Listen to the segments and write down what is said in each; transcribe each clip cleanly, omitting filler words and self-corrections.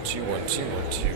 One, two, one, two, one, two.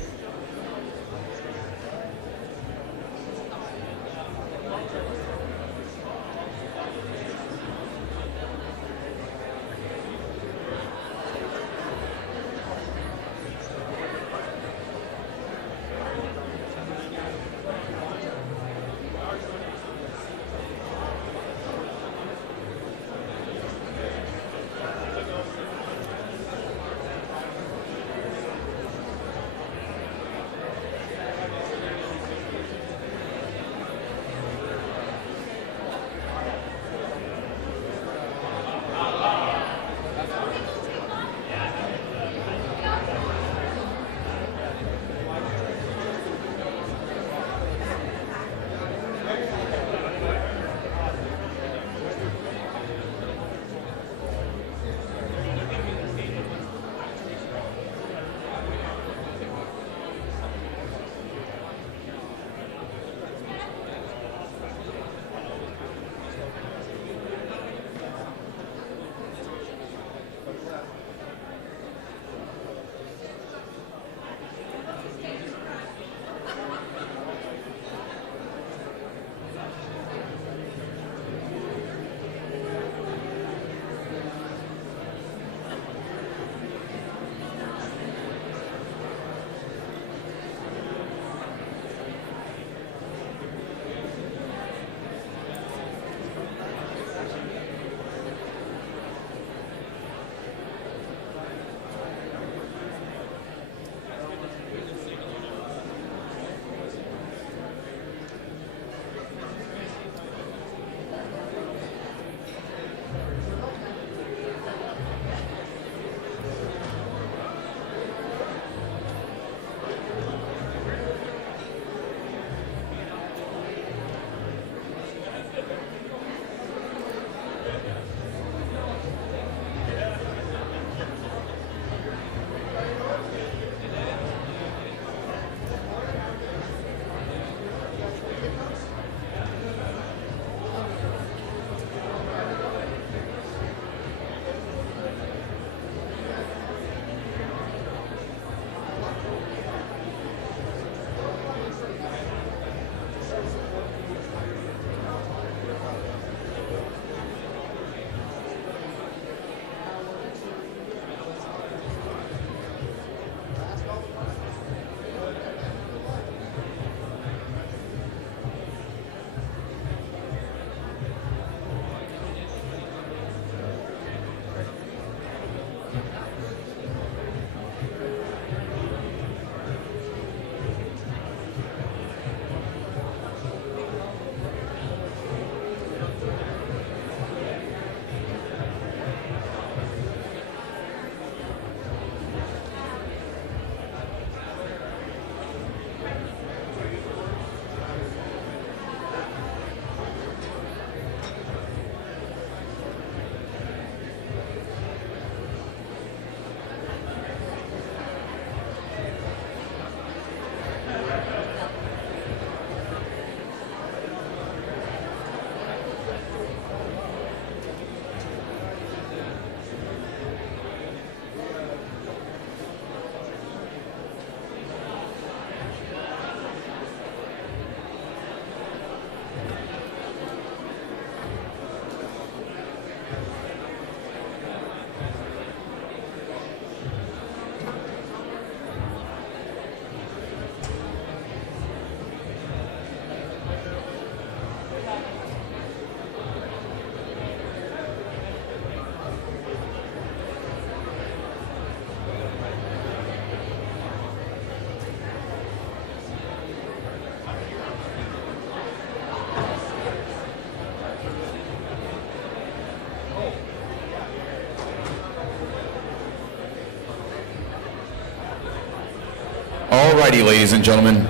Alrighty, ladies and gentlemen,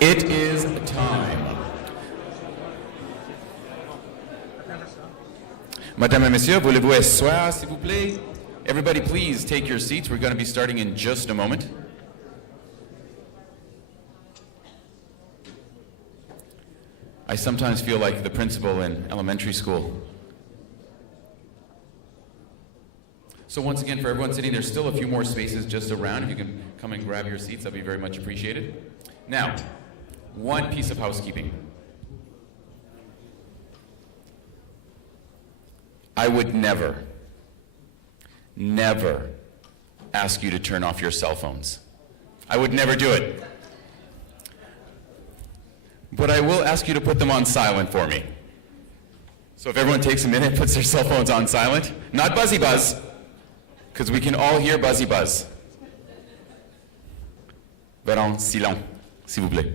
it is time. Madame et Messieurs, voulez-vous asseoir, s'il vous plaît? Everybody, please take your seats. We're going to be starting in just a moment. I sometimes feel like the principal in elementary school. So once again, for everyone sitting, there's still a few more spaces just around. If you can come and grab your seats. That'd be very much appreciated. Now, one piece of housekeeping. I would never ask you to turn off your cell phones. I would never do it. But I will ask you to put them on silent for me. So if everyone takes a minute, puts their cell phones on silent, not buzzy buzz, because we can all hear buzzy buzz. Baron, silence, s'il vous plaît.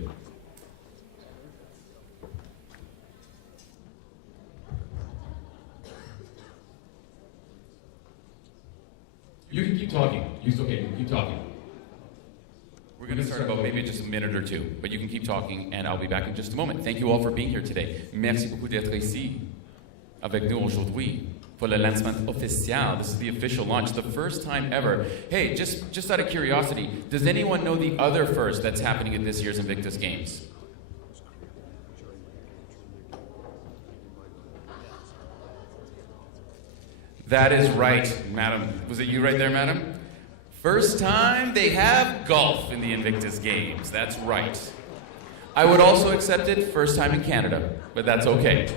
You can keep talking. Okay, keep talking. We're going to start about maybe just a minute or two, but you can keep talking, and I'll be back in just a moment. Thank you all for being here today. Merci beaucoup d'être ici avec nous aujourd'hui pour le lancement officiel. This is the official launch, the first time ever. Hey, just out of curiosity, does anyone know the other first that's happening at this year's Invictus Games? That is right, madam. Was it you right there, madam? First time they have golf in the Invictus Games. That's right. I would also accept it first time in Canada, but that's okay.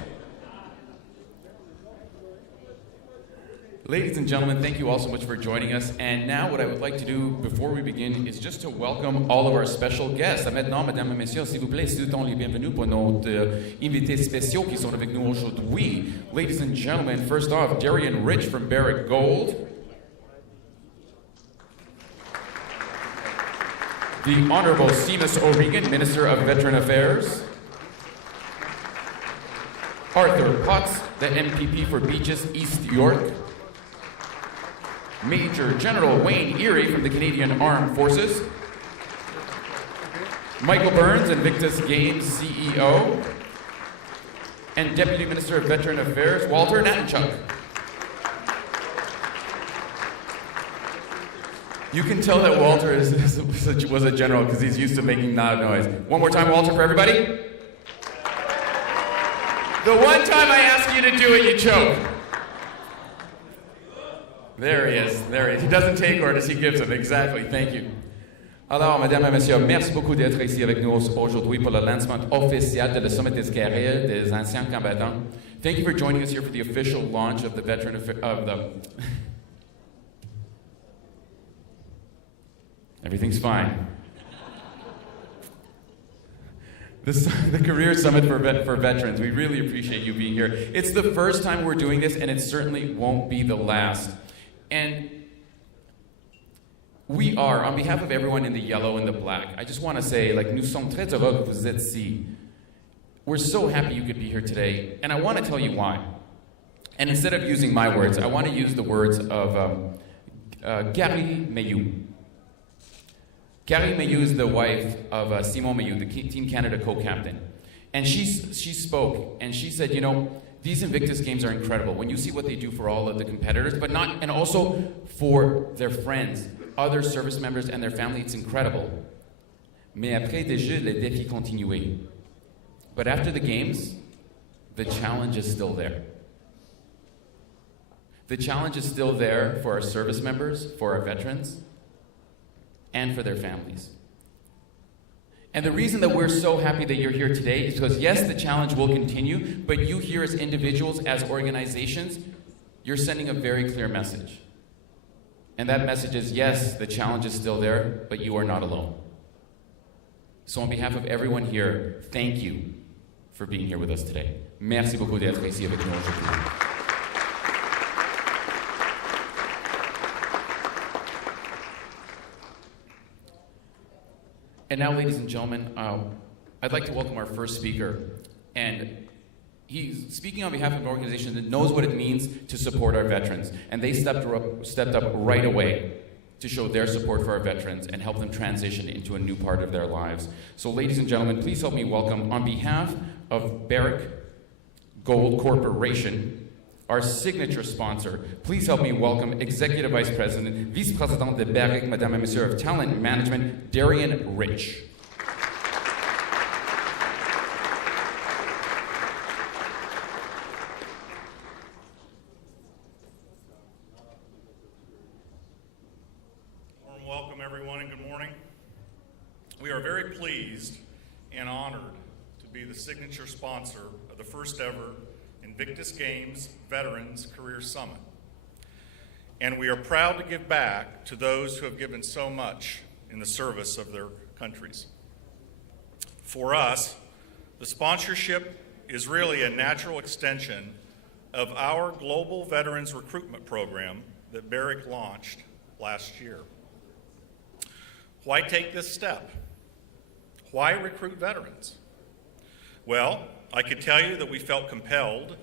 Ladies and gentlemen, thank you all so much for joining us. And now what I would like to do before we begin is just to welcome all of our special guests. Maintenant, mesdames et messieurs, s'il vous plaît, souhaitons les bienvenus pour nos invités spéciaux qui sont avec nous aujourd'hui. Ladies and gentlemen, first off, Darian Rich from Barrick Gold. The Honorable Seamus O'Regan, Minister of Veteran Affairs. Arthur Potts, the MPP for Beaches, East York. Major General Wayne Erie from the Canadian Armed Forces. Michael Burns, Invictus Games CEO. And Deputy Minister of Veteran Affairs, Walter Natanchuk. You can tell that Walter was a general because he's used to making loud noise. One more time, Walter, for everybody. The one time I ask you to do it, you choke. There he is, there he is. He doesn't take orders, he gives them. Exactly, thank you. Alors, mesdames et messieurs, merci beaucoup d'être ici avec nous aujourd'hui pour le lancement officiel de la Sommet des Guerriers des Anciens Combattants. Thank you for joining us here for the official launch of the Everything's fine. The Career Summit for Veterans. We really appreciate you being here. It's the first time we're doing this, and it certainly won't be the last. And we are, on behalf of everyone in the yellow and the black, I just want to say, nous sommes très heureux que vous êtes ici. We're so happy you could be here today, and I want to tell you why. And instead of using my words, I want to use the words of Gary Mayou. Gary Mayou is the wife of Simon Mayou, the Team Canada co-captain. And she spoke, and she said, you know, these Invictus Games are incredible. When you see what they do for all of the competitors, and also for their friends, other service members and their family, it's incredible. Mais après des Jeux, les défis continuent. But after the games, the challenge is still there. The challenge is still there for our service members, for our veterans, and for their families. And the reason that we're so happy that you're here today is because, yes, the challenge will continue, but you here as individuals, as organizations, you're sending a very clear message. And that message is, yes, the challenge is still there, but you are not alone. So on behalf of everyone here, thank you for being here with us today. Merci beaucoup d'être ici avec nous aujourd'hui. And now, ladies and gentlemen, I'd like to welcome our first speaker. And he's speaking on behalf of an organization that knows what it means to support our veterans. And they stepped up right away to show their support for our veterans and help them transition into a new part of their lives. So, ladies and gentlemen, please help me welcome, on behalf of Barrick Gold Corporation, our signature sponsor. Please help me welcome Executive Vice President, Vice-Président de Barrick, Madame et Monsieur of Talent Management, Darian Rich. Warm welcome, everyone, and good morning. very pleased and honored to be the signature sponsor of the first ever Invictus Games Veterans Career Summit. And we are proud to give back to those who have given so much in the service of their countries. For us, the sponsorship is really a natural extension of our global veterans recruitment program that Barrick launched last year. Why take this step? Why recruit veterans? Well, I could tell you that we felt compelled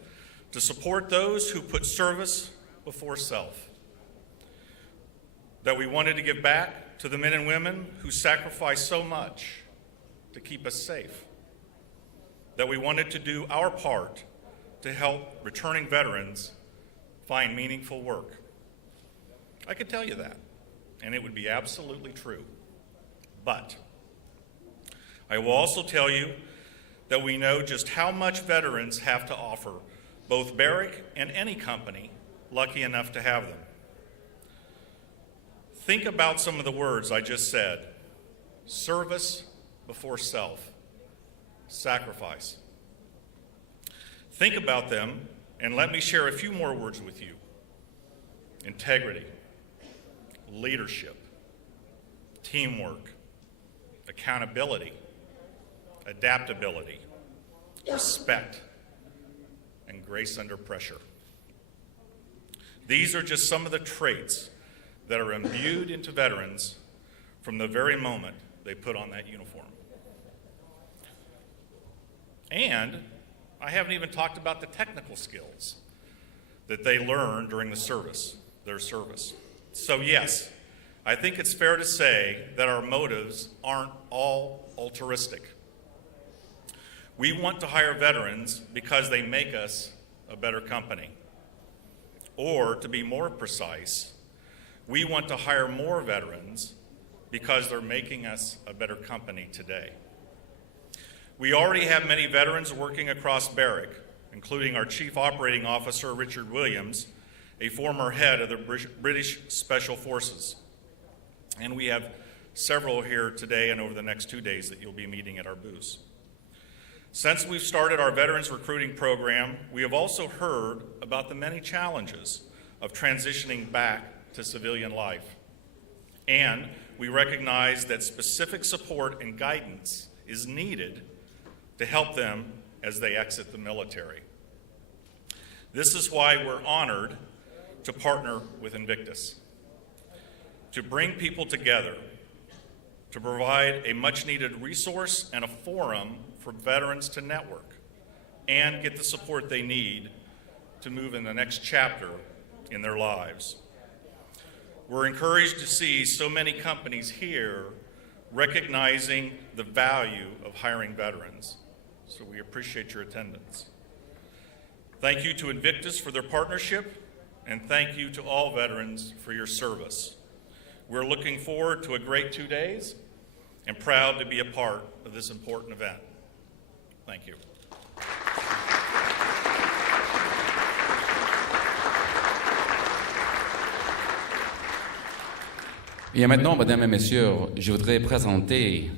to support those who put service before self, that we wanted to give back to the men and women who sacrifice so much to keep us safe, that we wanted to do our part to help returning veterans find meaningful work. I could tell you that, and it would be absolutely true. But I will also tell you that we know just how much veterans have to offer both Barrick and any company lucky enough to have them. Think about some of the words I just said: service before self, sacrifice. Think about them, and let me share a few more words with you: integrity, leadership, teamwork, accountability, adaptability, respect, and grace under pressure. These are just some of the traits that are imbued into veterans from the very moment they put on that uniform. And I haven't even talked about the technical skills that they learn during the service, their service. So yes, I think it's fair to say that our motives aren't all altruistic. We want to hire veterans because they make us a better company. Or, to be more precise, we want to hire more veterans because they're making us a better company today. We already have many veterans working across Barrick, including our Chief Operating Officer, Richard Williams, a former head of the British Special Forces. And we have several here today and over the next 2 days that you'll be meeting at our booths. Since we've started our veterans recruiting program, we have also heard about the many challenges of transitioning back to civilian life. And we recognize that specific support and guidance is needed to help them as they exit the military. This is why we're honored to partner with Invictus, to bring people together, to provide a much-needed resource and a forum for veterans to network and get the support they need to move in the next chapter in their lives. We're encouraged to see so many companies here recognizing the value of hiring veterans, so we appreciate your attendance. Thank you to Invictus for their partnership, and thank you to all veterans for your service. We're looking forward to a great 2 days and proud to be a part of this important event. Thank you. Et maintenant, mesdames et messieurs, je voudrais présenter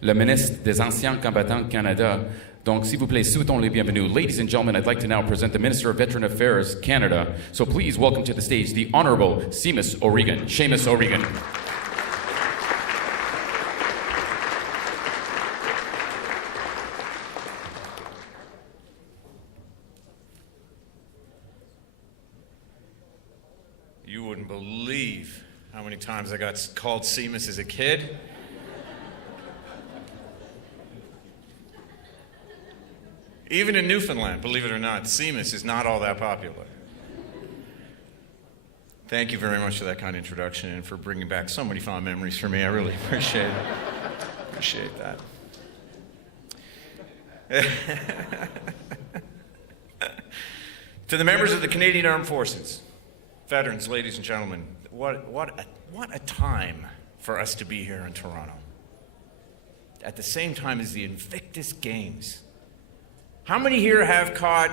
le ministre des Anciens Combattants du Canada. Donc, s'il vous plaît, souhaitons les bienvenus. Ladies and gentlemen, I'd like to now present the Minister of Veteran Affairs, Canada. So please welcome to the stage the Honorable Seamus O'Regan. Seamus O'Regan. You wouldn't believe how many times I got called Seamus as a kid. Even in Newfoundland, believe it or not, Seamus is not all that popular. Thank you very much for that kind of introduction and for bringing back so many fond memories for me. I really appreciate it. Appreciate that. To the members of the Canadian Armed Forces, veterans, ladies and gentlemen, what a time for us to be here in Toronto. At the same time as the Invictus Games. How many here have caught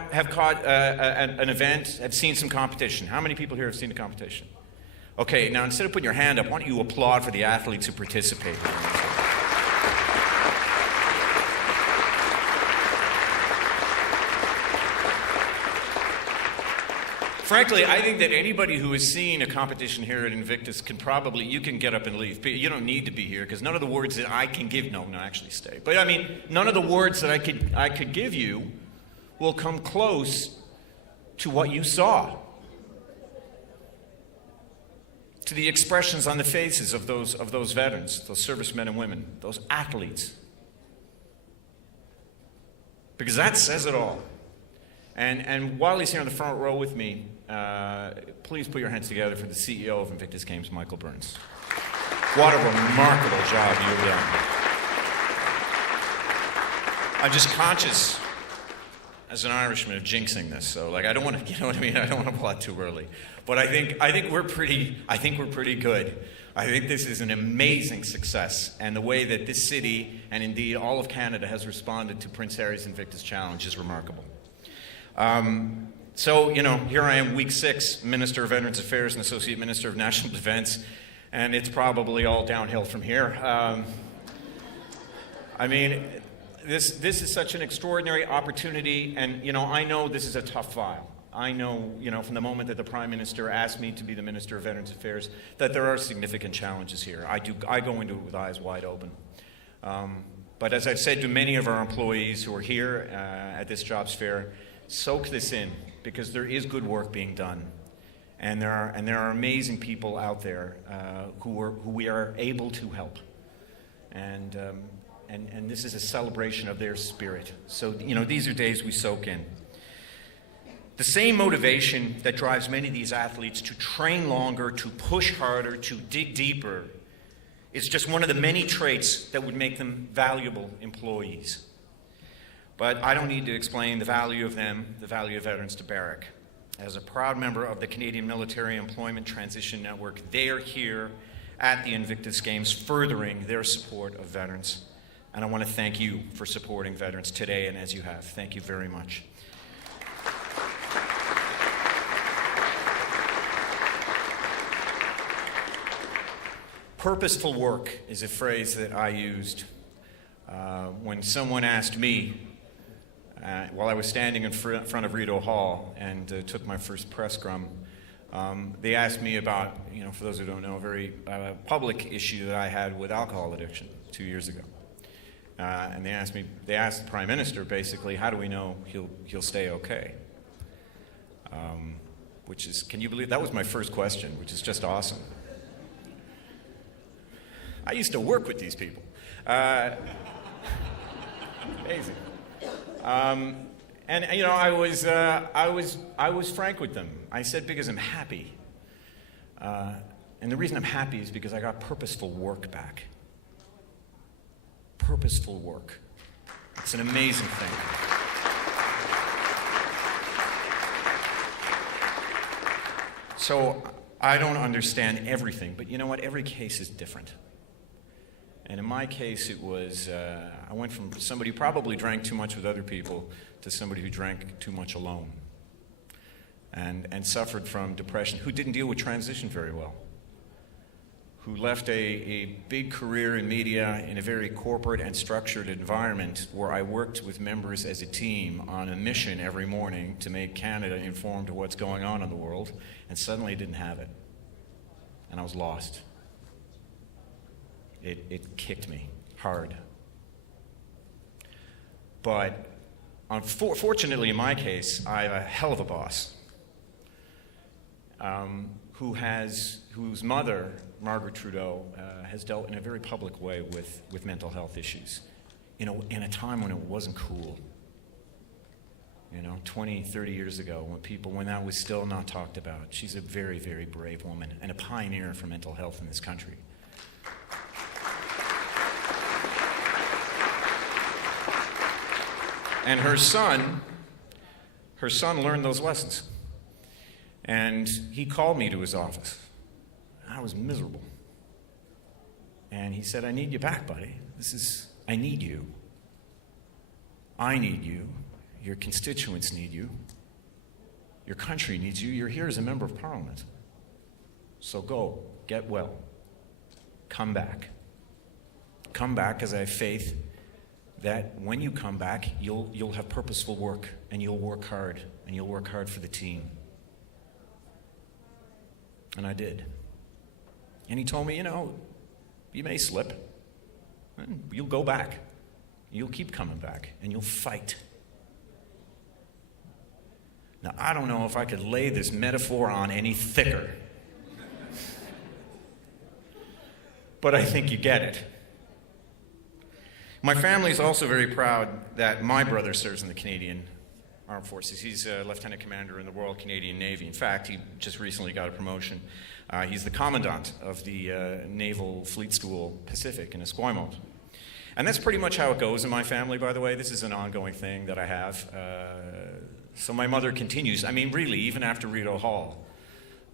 an event, have seen some competition? How many people here have seen the competition? Okay, now instead of putting your hand up, why don't you applaud for the athletes who participated? Frankly, I think that anybody who has seen a competition here at Invictus you can get up and leave. You don't need to be here because none of the words that I can give, no, actually stay. But I mean, none of the words that I could give you will come close to what you saw. To the expressions on the faces of those veterans, those servicemen and women, those athletes. Because that says it all. And while he's here in the front row with me, please put your hands together for the CEO of Invictus Games, Michael Burns. What a remarkable job you've done. I'm just conscious, as an Irishman, of jinxing this. So, like, I don't want to, you know what I mean? I don't want to plot too early. But I think we're pretty good. I think this is an amazing success, and the way that this city, and indeed all of Canada, has responded to Prince Harry's Invictus Challenge is remarkable. So, you know, here I am, week 6, Minister of Veterans Affairs and Associate Minister of National Defense, and it's probably all downhill from here. I mean, this is such an extraordinary opportunity, and, you know, I know this is a tough file. I know, you know, from the moment that the Prime Minister asked me to be the Minister of Veterans Affairs, that there are significant challenges here. I go into it with eyes wide open. But as I've said to many of our employees who are here at this jobs fair, soak this in, because there is good work being done, and there are amazing people out there who we are able to help, and this is a celebration of their spirit. So, you know, these are days we soak in. The same motivation that drives many of these athletes to train longer, to push harder, to dig deeper, is just one of the many traits that would make them valuable employees. But I don't need to explain the value of them, the value of veterans to Barrick. As a proud member of the Canadian Military Employment Transition Network, they are here at the Invictus Games furthering their support of veterans. And I want to thank you for supporting veterans today and as you have. Thank you very much. Purposeful work is a phrase that I used when someone asked me, while I was standing in front of Rideau Hall and took my first press scrum, they asked me about, you know, for those who don't know, a very public issue that I had with alcohol addiction 2 years ago. And they asked the Prime Minister, basically, how do we know he'll stay okay? Which is, can you believe, that was my first question, which is just awesome. I used to work with these people. Amazing. And you know, I was frank with them. I said, because I'm happy. And the reason I'm happy is because I got purposeful work back. Purposeful work. It's an amazing thing. So I don't understand everything, but you know what? Every case is different. And in my case, it was, I went from somebody who probably drank too much with other people to somebody who drank too much alone and suffered from depression, who didn't deal with transition very well, who left a big career in media in a very corporate and structured environment where I worked with members as a team on a mission every morning to make Canada informed of what's going on in the world, and suddenly didn't have it. And I was lost. It kicked me hard. But fortunately, in my case, I have a hell of a boss whose mother, Margaret Trudeau, has dealt in a very public way with mental health issues in a time when it wasn't cool. You know, 20, 30 years ago, when that was still not talked about. She's a very, very brave woman and a pioneer for mental health in this country. And her son learned those lessons. And he called me to his office. I was miserable. And he said, I need you back, buddy. I need you. I need you. Your constituents need you. Your country needs you. You're here as a member of Parliament. So go, get well. Come back. Come back, because I have faith that when you come back, you'll have purposeful work, and you'll work hard, and you'll work hard for the team. And I did. And he told me, you may slip, and you'll go back. You'll keep coming back, and you'll fight. Now, I don't know if I could lay this metaphor on any thicker, but I think you get it. My family is also very proud that my brother serves in the Canadian Armed Forces. He's a lieutenant commander in the Royal Canadian Navy. In fact, he just recently got a promotion. He's the commandant of the Naval Fleet School Pacific in Esquimalt. And that's pretty much how it goes in my family, by the way. This is an ongoing thing that I have. So my mother continues, really, even after Rideau Hall.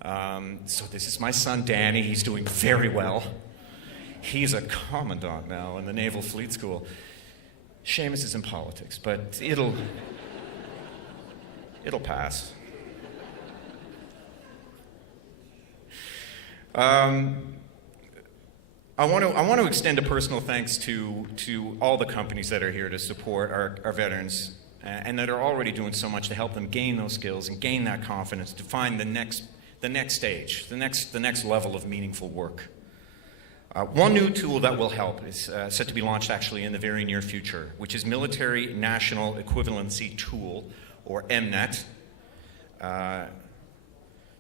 So this is my son, Danny. He's doing very well. He's a commandant now in the Naval Fleet School. Seamus is in politics, but it'll pass. I want to extend a personal thanks to all the companies that are here to support our veterans and that are already doing so much to help them gain those skills and gain that confidence to find the next stage, the next level of meaningful work. One new tool that will help is set to be launched actually in the very near future, which is Military National Equivalency Tool, or MNET.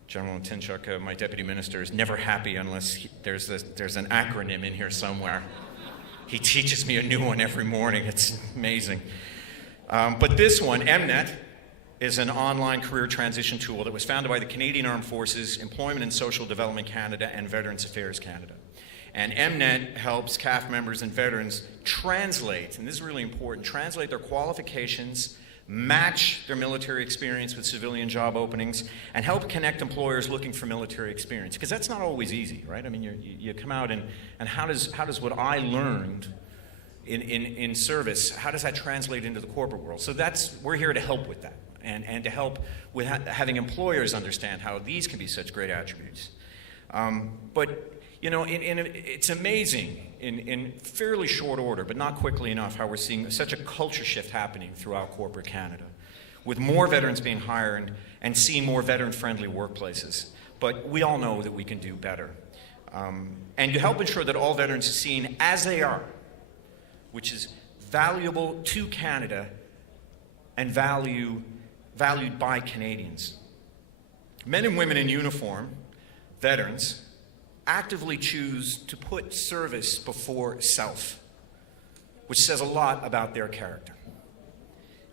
General Tinchuk, my deputy minister, is never happy unless there's an acronym in here somewhere. He teaches me a new one every morning. It's amazing. But this one, MNET, is an online career transition tool that was founded by the Canadian Armed Forces, Employment and Social Development Canada, and Veterans Affairs Canada. And MNET helps CAF members and veterans translate, and this is really important, translate their qualifications, match their military experience with civilian job openings, and help connect employers looking for military experience. Because that's not always easy, right? You come out and how does what I learned in service, how does that translate into the corporate world? So we're here to help with that, and to help with having employers understand how these can be such great attributes. But it's amazing in fairly short order, but not quickly enough, how we're seeing such a culture shift happening throughout corporate Canada, with more veterans being hired and seeing more veteran-friendly workplaces. But we all know that we can do better. And to help ensure that all veterans are seen as they are, which is valuable to Canada and valued by Canadians. Men and women in uniform, veterans, actively choose to put service before self, which says a lot about their character.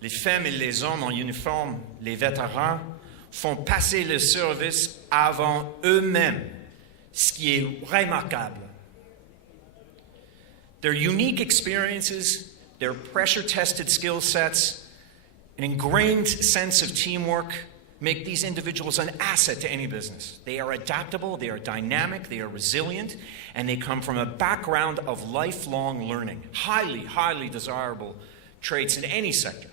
Les femmes et les hommes en uniforme, les vétérans, font passer le service avant eux-mêmes, ce qui est remarquable. Their unique experiences, their pressure-tested skill sets, an ingrained sense of teamwork make these individuals an asset to any business. They are adaptable, they are dynamic, they are resilient, and they come from a background of lifelong learning. Highly, highly desirable traits in any sector.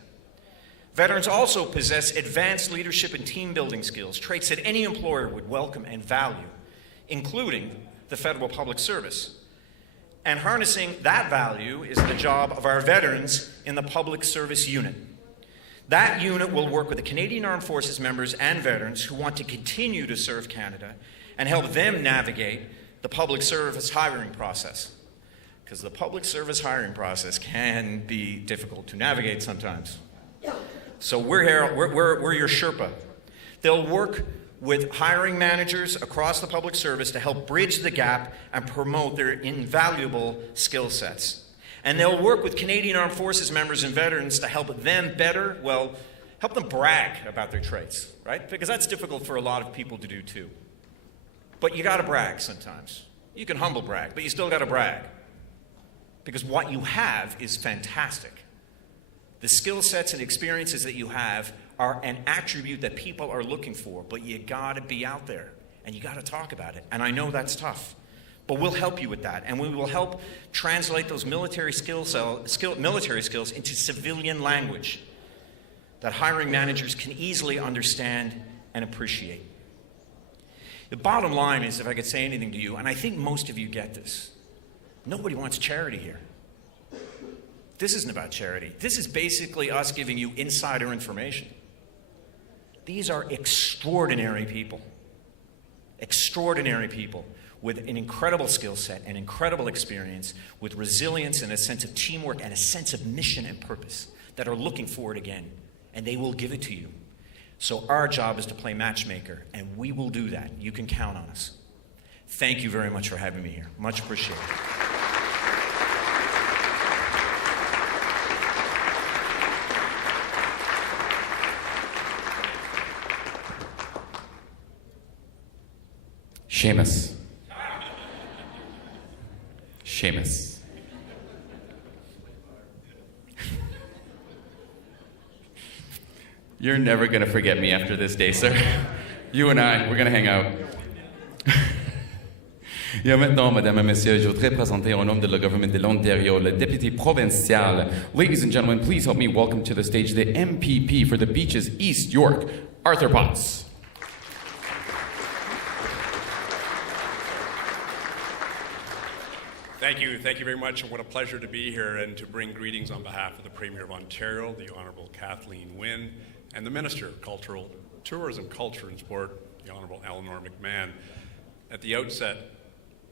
Veterans also possess advanced leadership and team building skills, traits that any employer would welcome and value, including the federal public service. And harnessing that value is the job of our veterans in the public service unit. That unit will work with the Canadian Armed Forces members and veterans who want to continue to serve Canada and help them navigate the public service hiring process. Because the public service hiring process can be difficult to navigate sometimes. So we're here, we're your Sherpa. They'll work with hiring managers across the public service to help bridge the gap and promote their invaluable skill sets. And they'll work with Canadian Armed Forces members and veterans to help them help them brag about their traits, right? Because that's difficult for a lot of people to do too. But you gotta brag sometimes. You can humble brag, but you still gotta brag. Because what you have is fantastic. The skill sets and experiences that you have are an attribute that people are looking for, but you gotta be out there and you gotta talk about it. And I know that's tough. But we'll help you with that, and we will help translate those military skills into civilian language that hiring managers can easily understand and appreciate. The bottom line is, if I could say anything to you, and I think most of you get this, nobody wants charity here. This isn't about charity. This is basically us giving you insider information. These are extraordinary people. extraordinary people with an incredible skill set, an incredible experience, with resilience and a sense of teamwork and a sense of mission and purpose that are looking for it again, and they will give it to you. So our job is to play matchmaker, and we will do that. You can count on us. Thank you very much for having me here. Much appreciated. Seamus. Seamus. You're never going to forget me after this day, sir. You and I, we're going to hang out. Et maintenant, Mesdames et Messieurs, je voudrais présenter au nom de la gouvernement de l'Ontario, le député provincial. Ladies and gentlemen, please help me welcome to the stage the MPP for the Beaches East York, Arthur Potts. Thank you very much, and what a pleasure to be here and to bring greetings on behalf of the Premier of Ontario, the Honourable Kathleen Wynne, and the Minister of Cultural Tourism, Culture and Sport, the Honourable Eleanor McMahon. At the outset,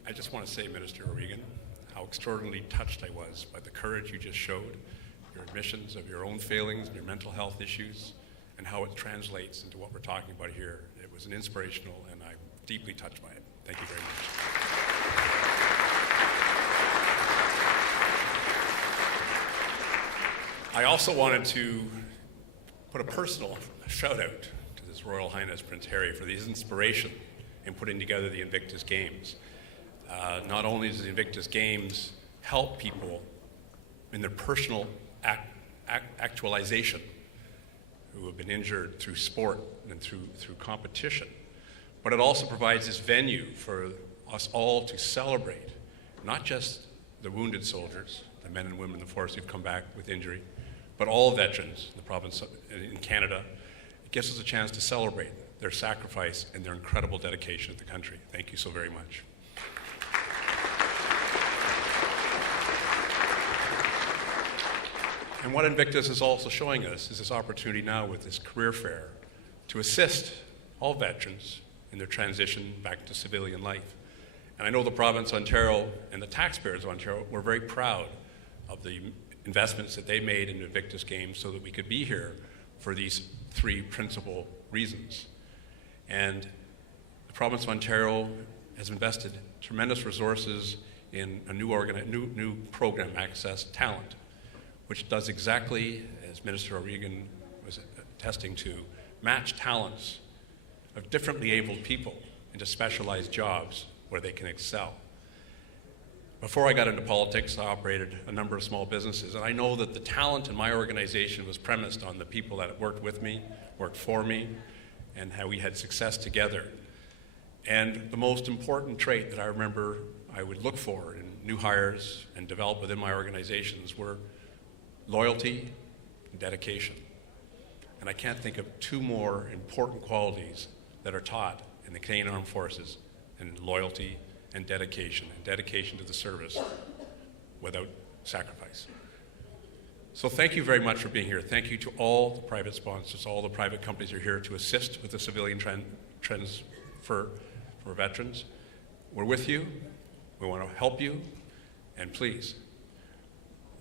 I just want to say, Minister O'Regan, how extraordinarily touched I was by the courage you just showed, your admissions of your own failings and your mental health issues, and how it translates into what we're talking about here. It was an inspirational, and I'm deeply touched by it. Thank you very much. I also wanted to put a personal shout out to His Royal Highness Prince Harry for his inspiration in putting together the Invictus Games. Not only does the Invictus Games help people in their personal actualization who have been injured through sport and through competition, but it also provides this venue for us all to celebrate not just the wounded soldiers, the men and women in the force who've come back with injury, but all veterans in the province in Canada. It gives us a chance to celebrate their sacrifice and their incredible dedication to the country. Thank you so very much. And what Invictus is also showing us is this opportunity now with this career fair to assist all veterans in their transition back to civilian life. And I know the province of Ontario and the taxpayers of Ontario were very proud of the investments that they made in the Invictus Games so that we could be here for these three principal reasons. And the province of Ontario has invested tremendous resources in a new program, Access Talent, which does exactly, as Minister O'Regan was attesting to, match talents of differently abled people into specialized jobs where they can excel. Before I got into politics, I operated a number of small businesses, and I know that the talent in my organization was premised on the people that worked with me, worked for me, and how we had success together. And the most important trait that I remember I would look for in new hires and develop within my organizations were loyalty and dedication. And I can't think of two more important qualities that are taught in the Canadian Armed Forces than loyalty and dedication to the service without sacrifice. So thank you very much for being here. Thank you to all the private sponsors, all the private companies who are here to assist with the civilian transfer for veterans. We're with you. We want to help you. And please,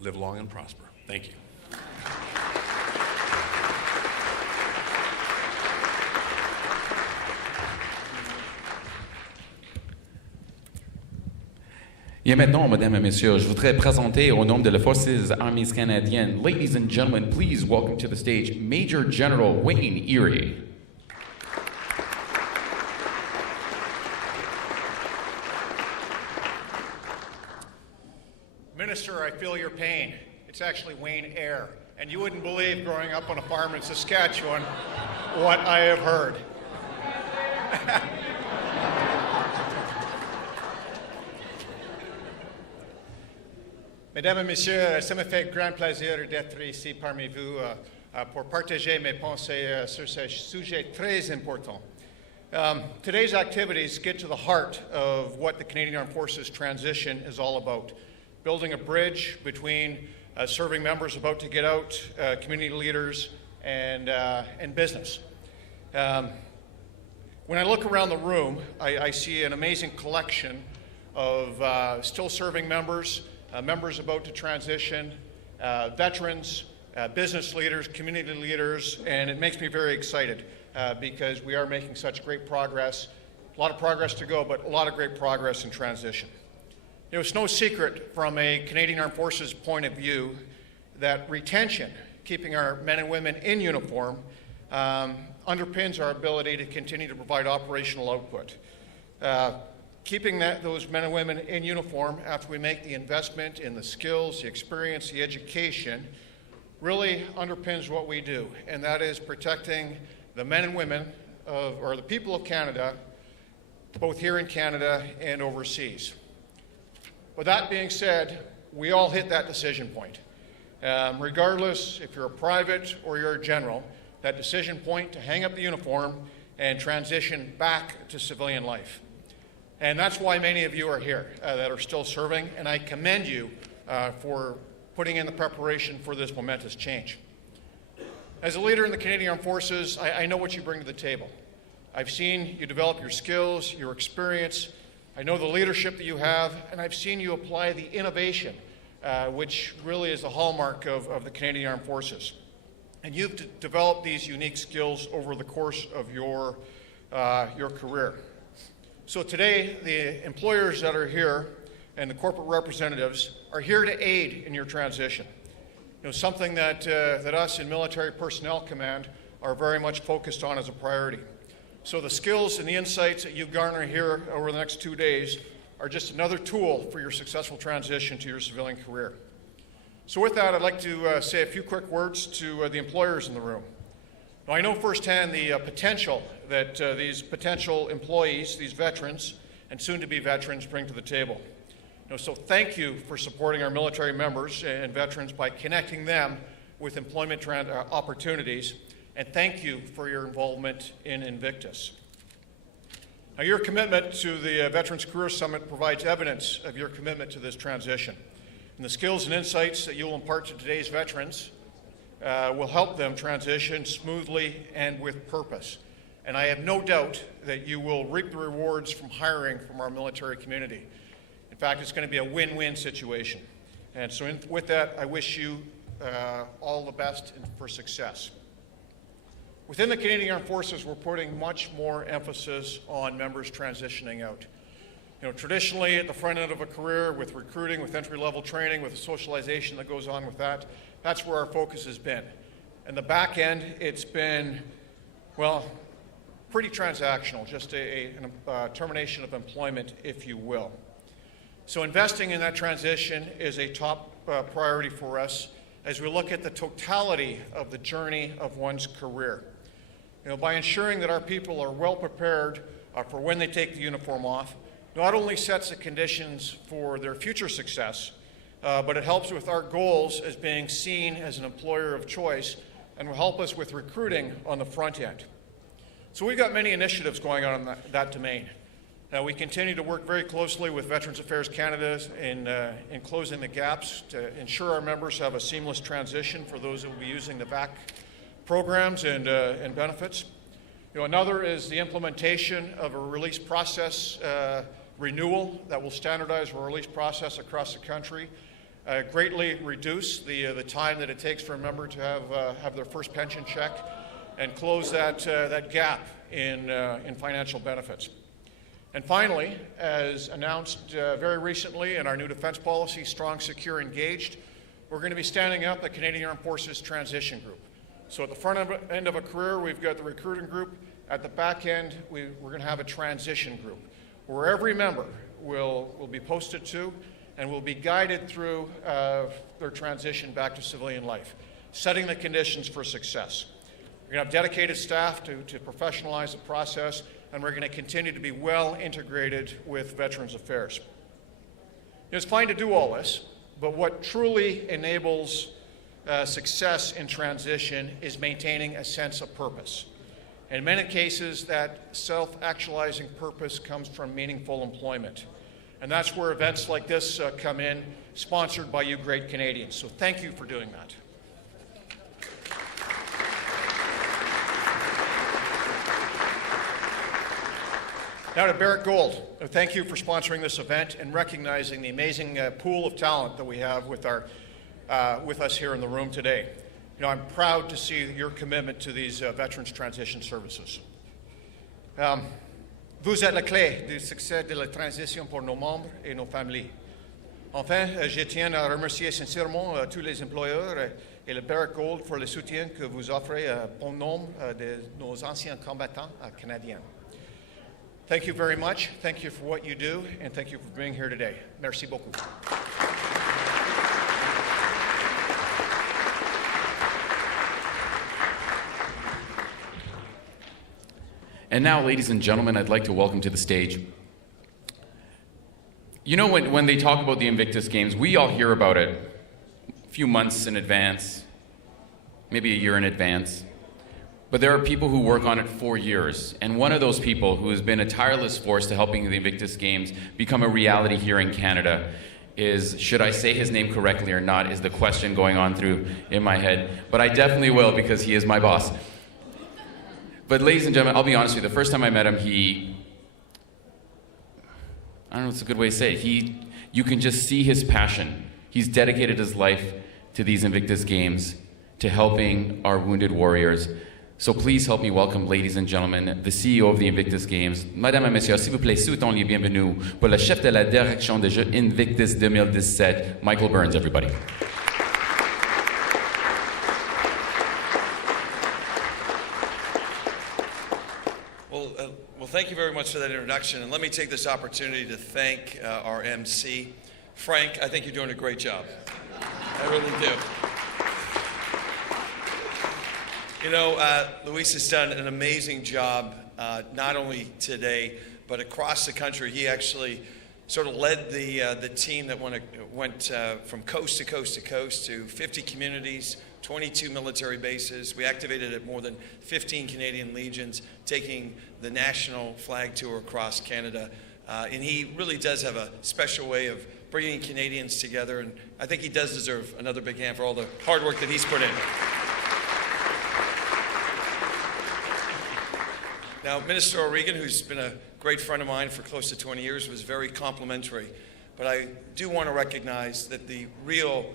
live long and prosper. Thank you. Et maintenant, Mesdames et Messieurs, je voudrais présenter au nom de la Forces Armées canadiennes, ladies and gentlemen, please welcome to the stage Major General Wayne Erie. Minister, I feel your pain. It's actually Wayne Air, and you wouldn't believe growing up on a farm in Saskatchewan what I have heard. Mesdames et Messieurs, ça me fait grand plaisir d'être ici parmi vous pour partager mes pensées sur ce sujet très important. Today's activities get to the heart of what the Canadian Armed Forces transition is all about. Building a bridge between serving members about to get out, community leaders, and business. When I look around the room, I see an amazing collection of still serving members, members about to transition, veterans, business leaders, community leaders, and it makes me very excited because we are making such great progress. A lot of progress to go, but a lot of great progress in transition. You know, it's no secret from a Canadian Armed Forces point of view that retention, keeping our men and women in uniform, underpins our ability to continue to provide operational output. Keeping those men and women in uniform after we make the investment in the skills, the experience, the education, really underpins what we do, and that is protecting the men and women or the people of Canada, both here in Canada and overseas. With that being said, we all hit that decision point. Regardless if you're a private or you're a general, that decision point to hang up the uniform and transition back to civilian life. And that's why many of you are here that are still serving, and I commend you for putting in the preparation for this momentous change. As a leader in the Canadian Armed Forces, I know what you bring to the table. I've seen you develop your skills, your experience. I know the leadership that you have, and I've seen you apply the innovation, which really is the hallmark of the Canadian Armed Forces. And you've developed these unique skills over the course of your career. So today, the employers that are here and the corporate representatives are here to aid in your transition. You know, something that us in Military Personnel Command are very much focused on as a priority. So the skills and the insights that you garner here over the next 2 days are just another tool for your successful transition to your civilian career. So with that, I'd like to say a few quick words to the employers in the room. Now, I know firsthand the potential that these potential employees, these veterans, and soon-to-be veterans bring to the table. You know, so thank you for supporting our military members and veterans by connecting them with employment opportunities, and thank you for your involvement in Invictus. Now, your commitment to the Veterans Career Summit provides evidence of your commitment to this transition. And the skills and insights that you will impart to today's veterans will help them transition smoothly and with purpose. And I have no doubt that you will reap the rewards from hiring from our military community. In fact, it's going to be a win-win situation. And so with that, I wish you all the best for success. Within the Canadian Armed Forces, we're putting much more emphasis on members transitioning out. You know, traditionally, at the front end of a career, with recruiting, with entry-level training, with the socialization that goes on with that, that's where our focus has been. And the back end, it's been, well, pretty transactional, just a termination of employment, if you will. So investing in that transition is a top priority for us as we look at the totality of the journey of one's career. You know, by ensuring that our people are well prepared for when they take the uniform off, not only sets the conditions for their future success, but it helps with our goals as being seen as an employer of choice and will help us with recruiting on the front end. So we've got many initiatives going on in that domain. We continue to work very closely with Veterans Affairs Canada in closing the gaps to ensure our members have a seamless transition for those who will be using the VAC programs and benefits. You know, another is the implementation of a release process renewal that will standardize our release process across the country, greatly reduce the time that it takes for a member to have their first pension check, and close that gap in financial benefits. And finally, as announced very recently in our new defense policy, Strong, Secure, Engaged, we're going to be standing up the Canadian Armed Forces Transition Group. So at the front end of a career, we've got the recruiting group. At the back end, we're going to have a transition group where every member will be posted to and will be guided through their transition back to civilian life, setting the conditions for success. We're going to have dedicated staff to professionalize the process, and we're going to continue to be well integrated with Veterans Affairs. It's fine to do all this, but what truly enables success in transition is maintaining a sense of purpose. In many cases, that self-actualizing purpose comes from meaningful employment. And that's where events like this come in, sponsored by you great Canadians. So thank you for doing that. Now to Barrick Gold, thank you for sponsoring this event and recognizing the amazing pool of talent that we have with us here in the room today. You know, I'm proud to see your commitment to these Veterans Transition Services. Vous êtes la clé du succès de la transition pour nos membres et nos familles. Enfin, je tiens à remercier sincèrement tous les employeurs et le Barrick Gold pour le soutien que vous offrez au nom de nos anciens combattants canadiens. Thank you very much. Thank you for what you do, and thank you for being here today. Merci beaucoup. And now, ladies and gentlemen, I'd like to welcome to the stage. You know, when they talk about the Invictus Games, we all hear about it a few months in advance, maybe a year in advance. But there are people who work on it for years. And one of those people who has been a tireless force to helping the Invictus Games become a reality here in Canada is, should I say his name correctly or not, is the question going on through in my head. But I definitely will, because he is my boss. But ladies and gentlemen, I'll be honest with you, the first time I met him, I don't know what's a good way to say it. You can just see his passion. He's dedicated his life to these Invictus Games, to helping our wounded warriors. So please help me welcome, ladies and gentlemen, the CEO of the Invictus Games. Madame et messieurs, s'il vous plaît, souhaitons les bienvenus pour le chef de la direction des Jeux Invictus 2017, Michael Burns, everybody. Well, thank you very much for that introduction. And let me take this opportunity to thank our MC. Frank, I think you're doing a great job. I really do. You know, Luis has done an amazing job, not only today, but across the country. He actually sort of led the team that went from coast to coast to coast to 50 communities, 22 military bases. We activated at more than 15 Canadian legions, taking the national flag tour across Canada. And he really does have a special way of bringing Canadians together. And I think he does deserve another big hand for all the hard work that he's put in. Now, Minister O'Regan, who's been a great friend of mine for close to 20 years, was very complimentary. But I do want to recognize that the real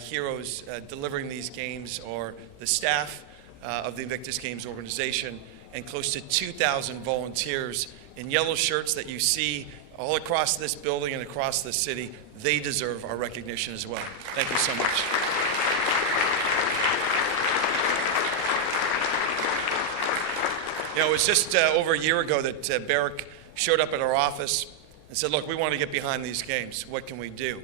heroes delivering these games are the staff of the Invictus Games organization and close to 2,000 volunteers in yellow shirts that you see all across this building and across the city. They deserve our recognition as well. Thank you so much. You know, it was just over a year ago that Barrick showed up at our office and said, look, we want to get behind these games. What can we do?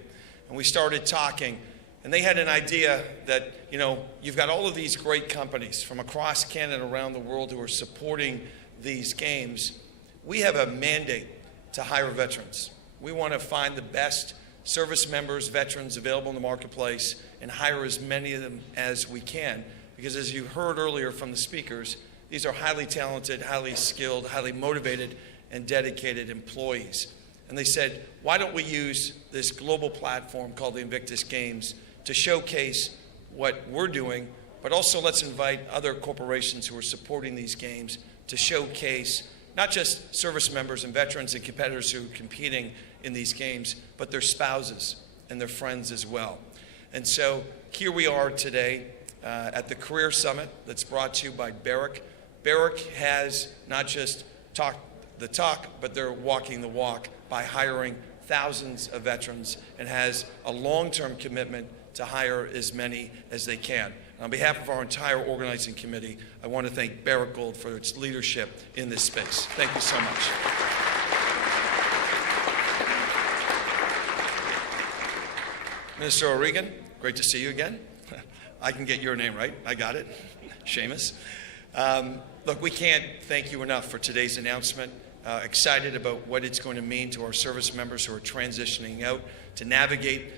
And we started talking, and they had an idea that, you know, you've got all of these great companies from across Canada and around the world who are supporting these games. We have a mandate to hire veterans. We want to find the best service members, veterans available in the marketplace and hire as many of them as we can. Because as you heard earlier from the speakers, these are highly talented, highly skilled, highly motivated, and dedicated employees. And they said, why don't we use this global platform called the Invictus Games to showcase what we're doing, but also let's invite other corporations who are supporting these games to showcase not just service members and veterans and competitors who are competing in these games, but their spouses and their friends as well. And so here we are today at the Career Summit that's brought to you by Barrick. Barrick has not just talked the talk, but they're walking the walk by hiring thousands of veterans and has a long-term commitment to hire as many as they can. And on behalf of our entire organizing committee, I want to thank Barrick Gold for its leadership in this space. Thank you so much. Minister O'Regan, great to see you again. I can get your name right. I got it. Seamus. Look, we can't thank you enough for today's announcement. Excited about what it's going to mean to our service members who are transitioning out to navigate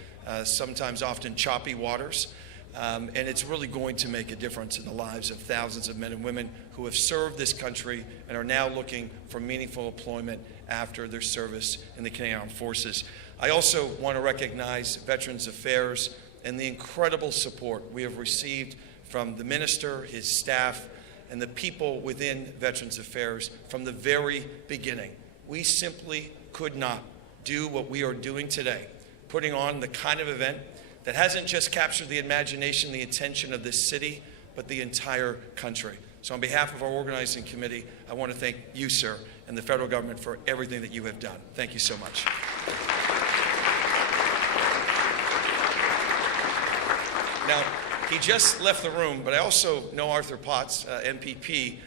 sometimes often choppy waters. And it's really going to make a difference in the lives of thousands of men and women who have served this country and are now looking for meaningful employment after their service in the Canadian Armed Forces. I also want to recognize Veterans Affairs and the incredible support we have received from the Minister, his staff, and the people within Veterans Affairs from the very beginning. we simply could not do what we are doing today, putting on the kind of event that hasn't just captured the imagination, the attention of this city, but the entire country. So on behalf of our organizing committee, I want to thank you, sir, and the federal government for everything that you have done. Thank you so much. Now, he just left the room, but I also know Arthur Potts, MPP,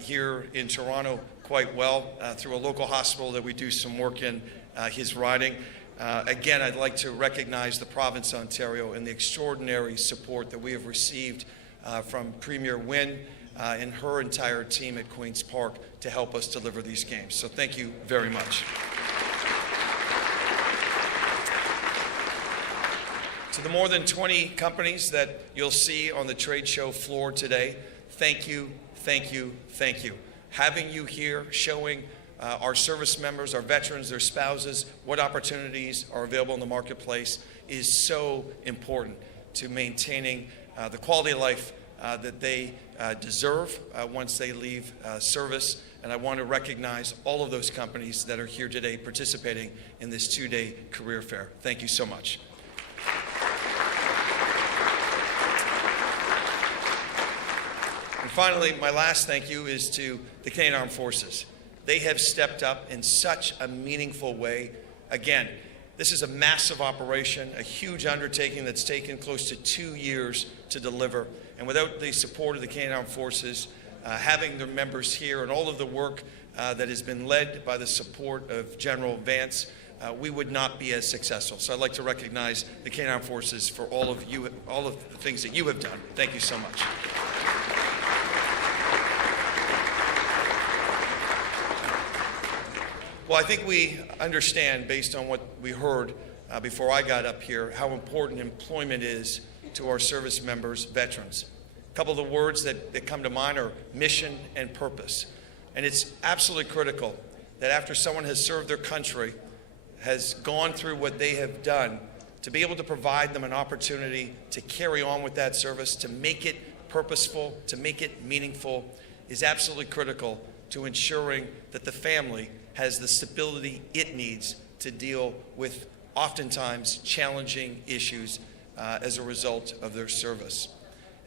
here in Toronto quite well through a local hospital that we do some work in his riding. Again, I'd like to recognize the province of Ontario and the extraordinary support that we have received from Premier Wynne and her entire team at Queen's Park to help us deliver these games. So thank you very much. To the more than 20 companies that you'll see on the trade show floor today, thank you, thank you, thank you. Having you here, showing our service members, our veterans, their spouses, what opportunities are available in the marketplace is so important to maintaining the quality of life that they deserve once they leave service. And I want to recognize all of those companies that are here today participating in this two-day career fair. Thank you so much. And finally, my last thank you is to the Canadian Armed Forces. They have stepped up in such a meaningful way. Again, this is a massive operation, a huge undertaking that's taken close to 2 years to deliver. And without the support of the Canadian Armed Forces, having their members here and all of the work that has been led by the support of General Vance, we would not be as successful. So I'd like to recognize the Canadian Armed Forces for all of you, all of the things that you have done. Thank you so much. Well, I think we understand, based on what we heard before I got up here, how important employment is to our service members, veterans. A couple of the words that come to mind are mission and purpose. And it's absolutely critical that after someone has served their country, has gone through what they have done, to be able to provide them an opportunity to carry on with that service, to make it purposeful, to make it meaningful, is absolutely critical to ensuring that the family has the stability it needs to deal with oftentimes challenging issues as a result of their service.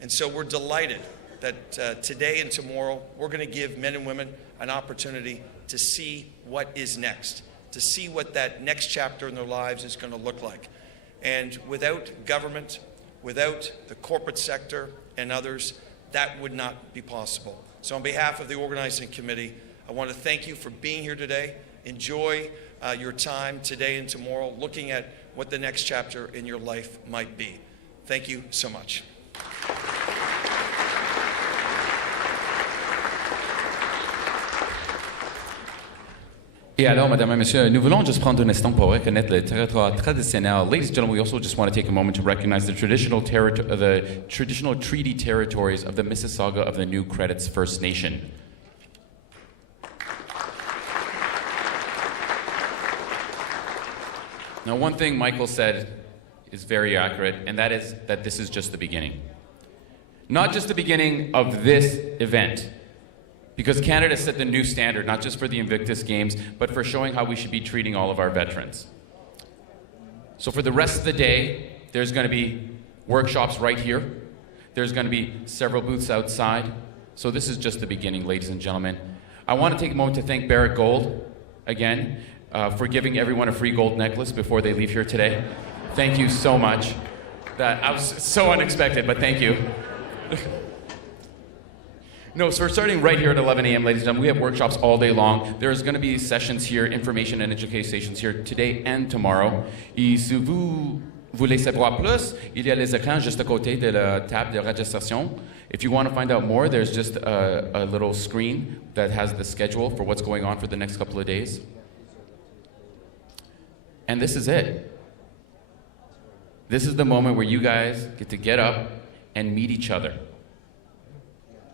And so we're delighted that today and tomorrow we're going to give men and women an opportunity to see what is next, to see what that next chapter in their lives is going to look like. And without government, without the corporate sector and others, that would not be possible. So on behalf of the organizing committee, I want to thank you for being here today. Enjoy your time today and tomorrow looking at what the next chapter in your life might be. Thank you so much. Et alors, Madame et Monsieur, nous voulons juste prendre un instant pour reconnaître le territoire traditionnel. Ladies and gentlemen, we also just want to take a moment to recognize the traditional treaty territories of the Mississauga of the New Credits First Nation. Now, one thing Michael said is very accurate, and that is that this is just the beginning. Not just the beginning of this event, because Canada set the new standard, not just for the Invictus Games, but for showing how we should be treating all of our veterans. So for the rest of the day, there's going to be workshops right here. There's going to be several booths outside. So this is just the beginning, ladies and gentlemen. I want to take a moment to thank Barrick Gold, again, for giving everyone a free gold necklace before they leave here today. Thank you so much. That was so unexpected, but thank you. No, so we're starting right here at 11 a.m., ladies and gentlemen. We have workshops all day long. There's going to be sessions here, information and education stations here today and tomorrow. Et si vous voulez savoir plus, il y a les écrans juste à côté de la table de registration. If you want to find out more, there's just a little screen that has the schedule for what's going on for the next couple of days. And this is it. This is the moment where you guys get to get up and meet each other.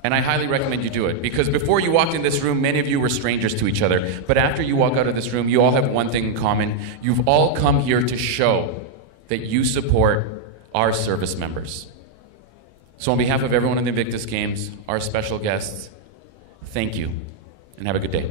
And I highly recommend you do it, because before you walked in this room, many of you were strangers to each other. But after you walk out of this room, you all have one thing in common. You've all come here to show that you support our service members. So on behalf of everyone in the Invictus Games, our special guests, thank you, and have a good day.